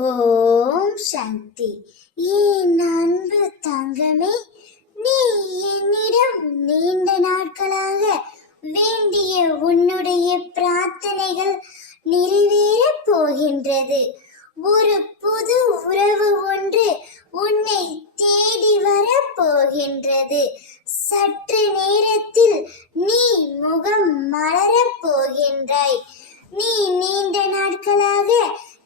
ஓம் சக்தி. என் அன்பு தங்கமே, நீ என்னிடம் நீண்ட நாட்களாக வேண்டிய உன்னுடைய பிரார்த்தனைகள் நிறைவேறப் போகின்றது. ஒரு புது உறவு ஒன்று உன்னை தேடி வரப் போகின்றது. சற்று நேரத்தில் நீ முகம் மலரப் போகின்றாய். நீ நீண்ட நாட்களாக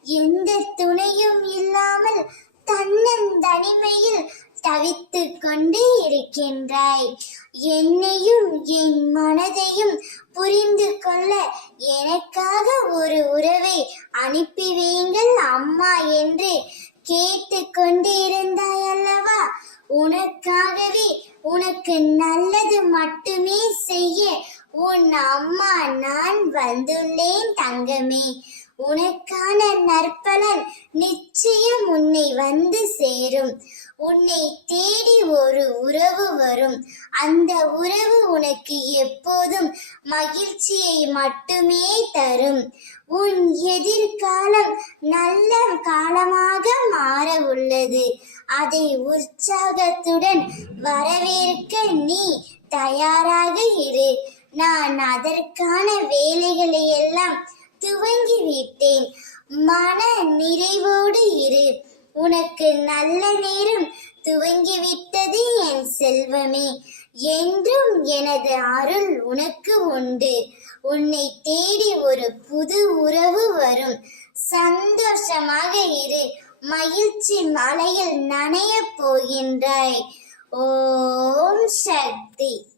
எந்த துணையும் இல்லாமல் தன்னந்தனிமையில் தவித்துக் கொண்டு இருக்கின்றாய். என்னையும் என் மனதையும் புரிந்து கொள்ள எனக்காக ஒரு உறவை அனுப்பி வையுங்கள் அம்மா என்று கேட்டு கொண்டு இருந்தாய் அல்லவா? உனக்காகவே, உனக்கு நல்லது மட்டுமே செய்ய உன் அம்மா நான் வந்துள்ளேன் தங்கமே. உனக்கான நற்பலன் நிச்சயம் உன்னை வந்து சேரும். உன்னை தேடி ஒரு உறவு வரும். அந்த உறவு உனக்கு எப்போதும் மகிழ்ச்சியை மட்டுமே தரும். உன் எதிர்காலம் நல்ல காலமாக மாற உள்ளது. அதை உற்சாகத்துடன் வரவேற்க நீ தயாராக இரு. நான் அதற்கான வேலைகளை எல்லாம் துவங்கி விட்டேன். மன நிறைவோடு இரு. உனக்கு நல்ல நேரம் துவங்கிவிட்டது என் செல்வமே. என்றும் எனது அருள் உனக்கு உண்டு. உன்னை தேடி ஒரு புது உறவு வரும். சந்தோஷமாக இரு. மகிழ்ச்சி மலையில் நனையப் போகின்றாய். ஓம் சக்தி.